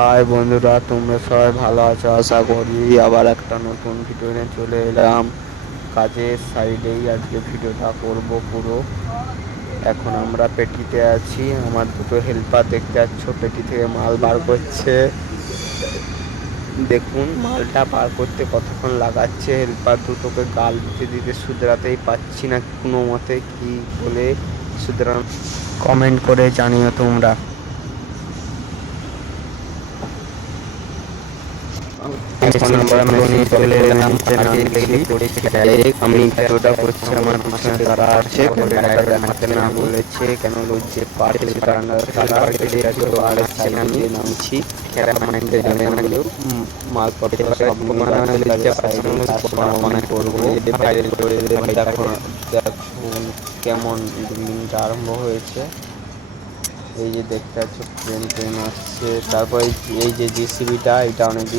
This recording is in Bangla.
হাই বন্ধুরা, তোমরা সবাই ভালো আছো আশা করি। আবার একটা নতুন ভিডিও নিয়ে চলে এলাম। কাজের সাইডেই আজকে ভিডিওটা করব পুরো। এখন আমরা পেটিতে আছি, আমার দুটো হেল্পার দেখতে পাচ্ছ পেটি থেকে মাল বার করছে। দেখুন মালটা বার করতে কতক্ষণ লাগাচ্ছে। হেল্পার দুটোকে গাল দিতে দিতে শুধরাতেই পাচ্ছি না কোনো মতে, কি বলে শুধরান কমেন্ট করে জানিও তোমরা। এখন আমরা মেশিনে চলে এলাম, কাজে লেগে পড়েছি ডাইরেক্ট। আমি ভিডিওটা করছি, আমার পিছনে তারা আছে, দেখাতে না বলেছে কেন লজ্জে পাচ্ছে তারা কেটে গেছে। তো আর সাইডে নামছি, মাইন্ডে জানে না কেউ মালপত্র সব বানানো করবো। ভাইরাল করে দেবে। দেখুন কেমন দিনটা আরম্ভ হয়েছে। এই যে দেখতে পাচ্ছ ট্রেন আসছে। তারপর এই যে জিসিবিটা, এটা অনেকদিন